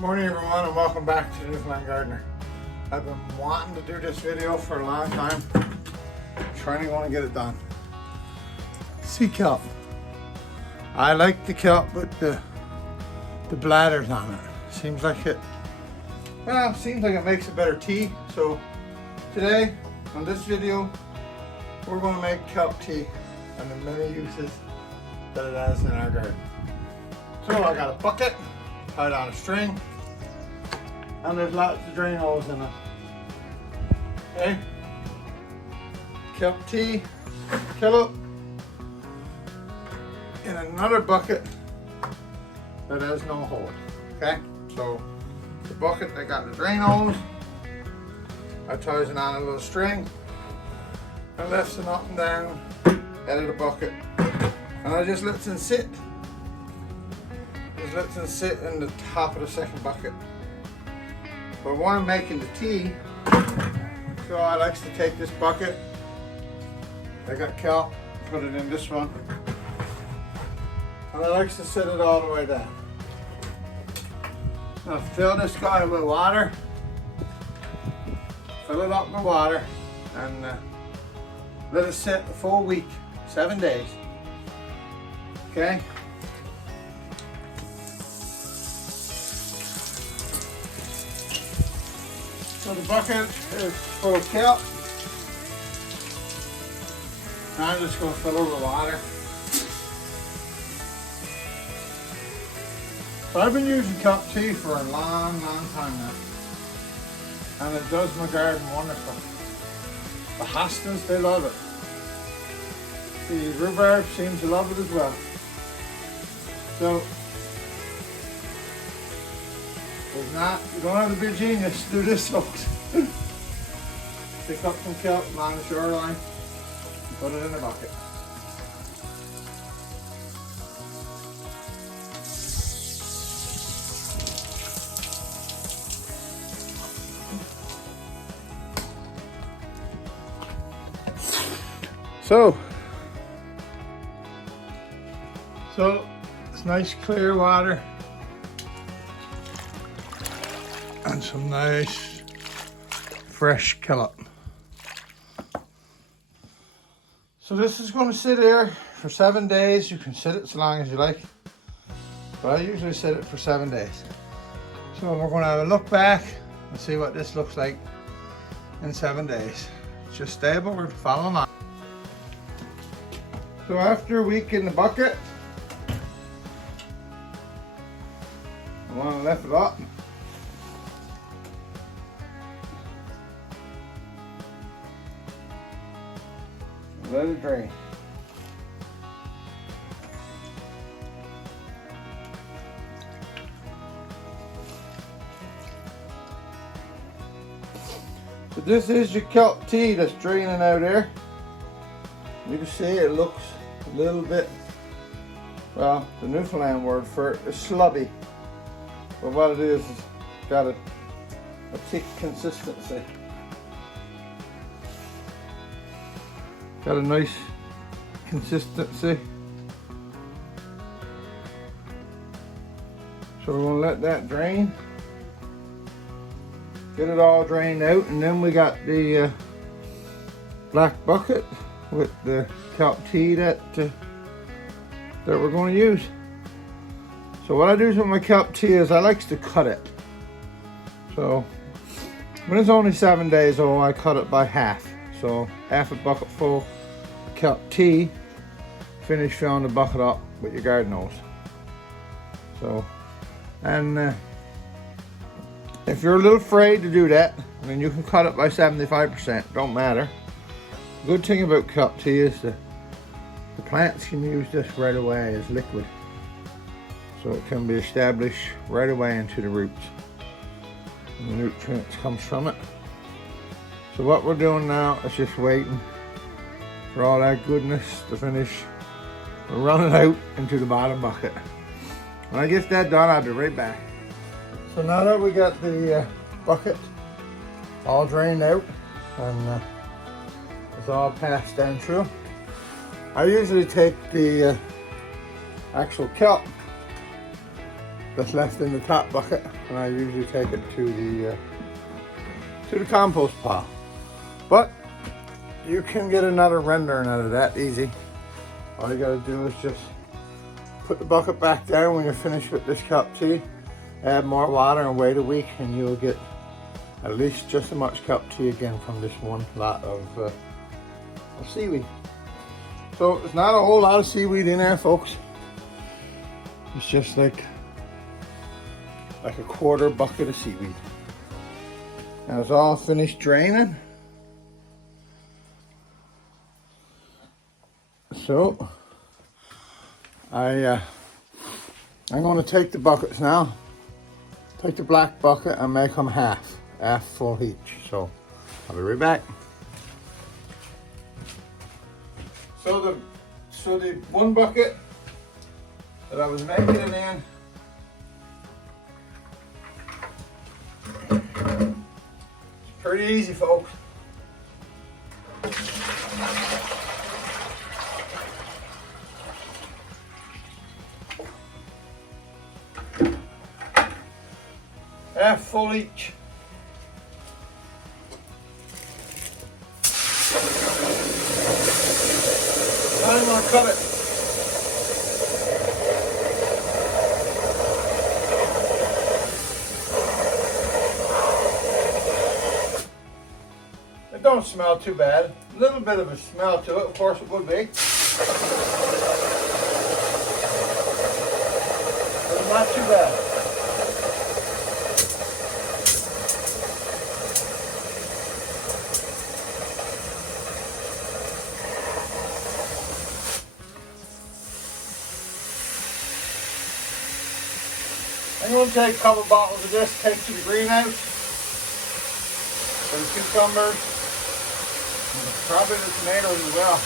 Good morning everyone and welcome back to the Newfoundland Gardener. I've been wanting to do this video for a long time, trying to want to get it done. Sea kelp. I like the kelp with the bladders on it. Seems like it makes a better tea. So today on this video we're going to make kelp tea and the many uses that it has in our garden. So I got a bucket tied on a string, and there's lots of drain holes in it. Okay, kelp tea, kelp in another bucket that has no hole. Okay, so the bucket that got the drain holes, I ties it on a little string and lifts it up and down out of the bucket, and I just lets it sit. Just lets it sit in the top of the second bucket. But while I'm making the tea, so I like to take this bucket, I got kelp, put it in this one, and I like to set it all the way down. Now fill this guy with water, fill it up with water, and let it sit a full week, 7 days. Okay? So the bucket is full of kelp. Now I'm just going to fill it with water. So I've been using kelp tea for a long time now, and it does my garden wonderful. The hostas, they love it. The rhubarb seems to love it as well. So you don't have to be a genius to do this, folks. Pick up some kelp on the shoreline and put it in a bucket. So it's nice clear water and some nice fresh kelp. So this is going to sit here for 7 days. You can sit it as long as you like, but I usually sit it for 7 days. So we're going to have a look back and see what this looks like in 7 days. Just stay aboard, follow along. So after a week in the bucket, I want to lift it up. Let it drain. So this is your kelp tea that's draining out here. You can see it looks a little bit, well, the Newfoundland word for it is slubby. But what it is got a thick consistency. Got a nice consistency. So we're going to let that drain. Get it all drained out, and then we got the black bucket with the kelp tea that we're going to use. So what I do with my kelp tea is I like to cut it. So when it's only 7 days old, I cut it by half. So half a bucket full of kelp tea, finish filling the bucket up with your garden hose. So, and if you're a little afraid to do that, I mean, you can cut it by 75%, don't matter. The good thing about kelp tea is the plants can use this right away as liquid. So it can be established right away into the roots. And the nutrients comes from it. So what we're doing now is just waiting for all that goodness to finish. We're running out into the bottom bucket. When I get that done, I'll be right back. So now that we got the bucket all drained out and it's all passed down through, I usually take the actual kelp that's left in the top bucket, and I usually take it to the compost pile. But you can get another rendering out of that easy. All you gotta do is just put the bucket back down when you're finished with this kelp tea, add more water and wait a week, and you'll get at least just as much kelp tea again from this one lot of seaweed. So there's not a whole lot of seaweed in there, folks. It's just like a quarter bucket of seaweed. Now it's all finished draining. So I'm going to take the buckets now, take the black bucket and make them half full each. So I'll be right back. So the one bucket that I was making it in, it's pretty easy, folks. Half full each. Now I'm going to cut it. It don't smell too bad. A little bit of a smell to it, of course it would be. But it's not too bad. I'm going to take a couple bottles of this, take to the greenhouse for the cucumbers, and probably the tomatoes as well.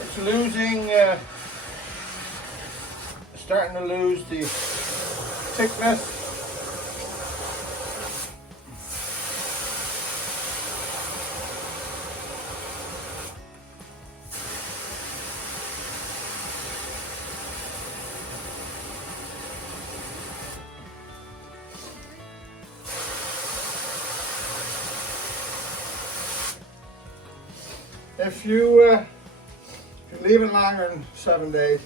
It's losing, starting to lose the thickness. If you leave it longer than 7 days,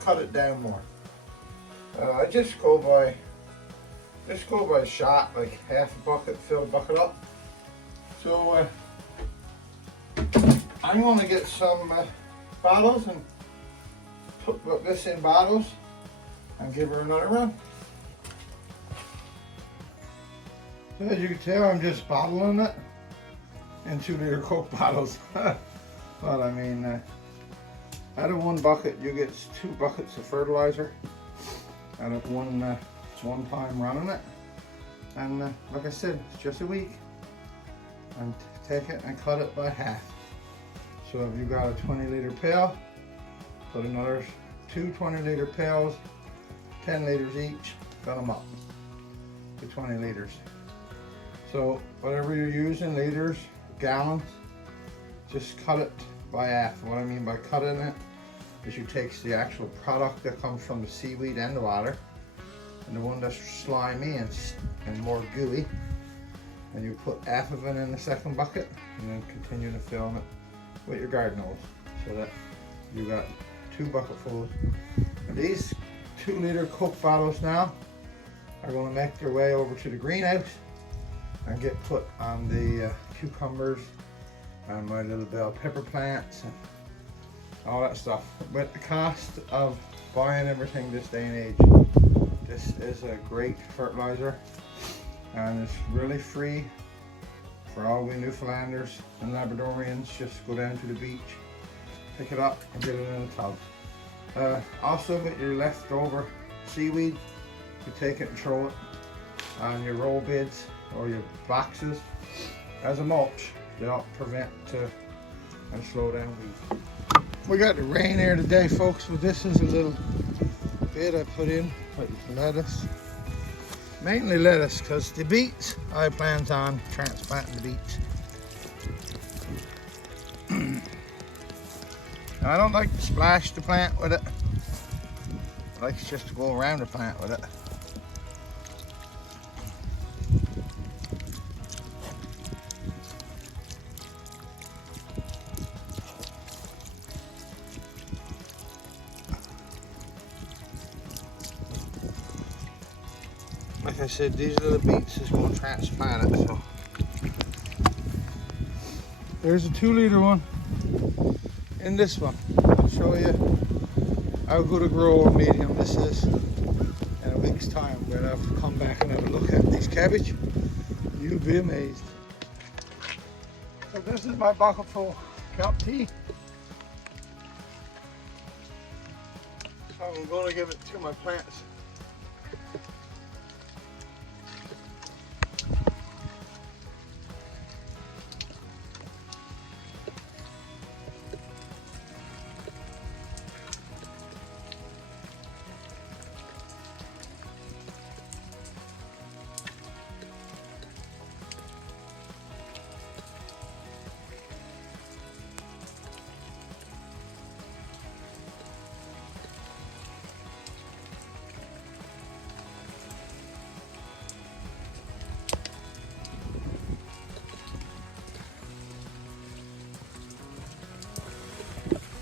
cut it down more. I just go by shot, like half a bucket, fill the bucket up. So I'm going to get some bottles and put this in bottles and give her another run. So as you can tell, I'm just bottling it in 2-liter Coke bottles. But I mean, out of one bucket you get 2 buckets of fertilizer out of one time running it. And like I said, it's just a week. And take it and cut it by half. So if you got a 20-liter pail, put another 2 20-liter pails, 10 liters each, fill them up to 20 liters. So whatever you're using, liters, gallons, just cut it by half. What I mean by cutting it is you take the actual product that comes from the seaweed and the water, and the one that's slimy and more gooey, and you put half of it in the second bucket, and then continue to fill it with your garden hose, so that you got 2 bucketfuls. And these 2-liter Coke bottles now are going to make their way over to the greenhouse and get put on the cucumbers and my little bell pepper plants and all that stuff. With the cost of buying everything this day and age, this is a great fertilizer, and it's really free for all we Newfoundlanders and Labradorians. Just go down to the beach, pick it up and get it in a tub. Also with your leftover seaweed, you take it and throw it on your roll beds or your boxes as a mulch. They'll prevent and slow down weeds. We got the rain here today, folks, but this is a little bed I put in with lettuce. Mainly lettuce, because the beets I planned on transplanting the beets. And I don't like to splash the plant with it. I like just to go around the plant with it. Like I said, these little beets is going to transplant it, so. There's a 2-liter one in this one. I'll show you how good a grower medium this is in a week's time. We're going to have to come back and have a look at these cabbage. You'll be amazed. So this is my bucket full kelp tea. So I'm going to give it to my plants.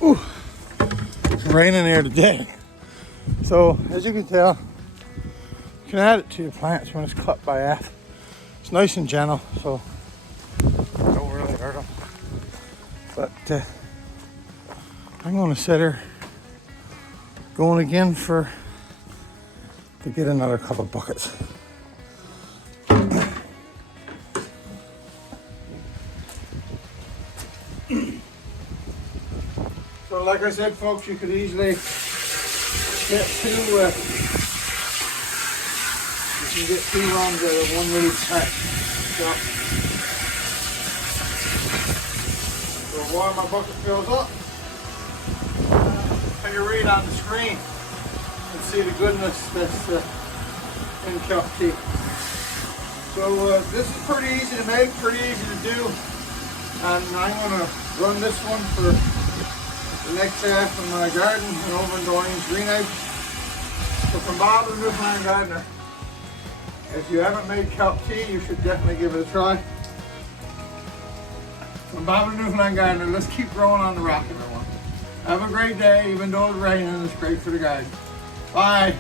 Ooh, it's raining here today. So as you can tell, you can add it to your plants when it's cut by half. It's nice and gentle, so don't really hurt them. But I'm going to set her going again to get another couple buckets. So like I said, folks, you could easily get two runs out of 1 liter pack. So while my bucket fills up, take a read on the screen and see the goodness that's in kelp tea. So this is pretty easy to make, pretty easy to do, and I'm going to run this one for the next half of my garden and over in Doreen's greenhouse. So from Bob the Newfoundland Gardener, if you haven't made kelp tea, you should definitely give it a try. From Bob the Newfoundland Gardener, let's keep growing on the rock, everyone. Have a great day, even though it's raining, it's great for the garden. Bye.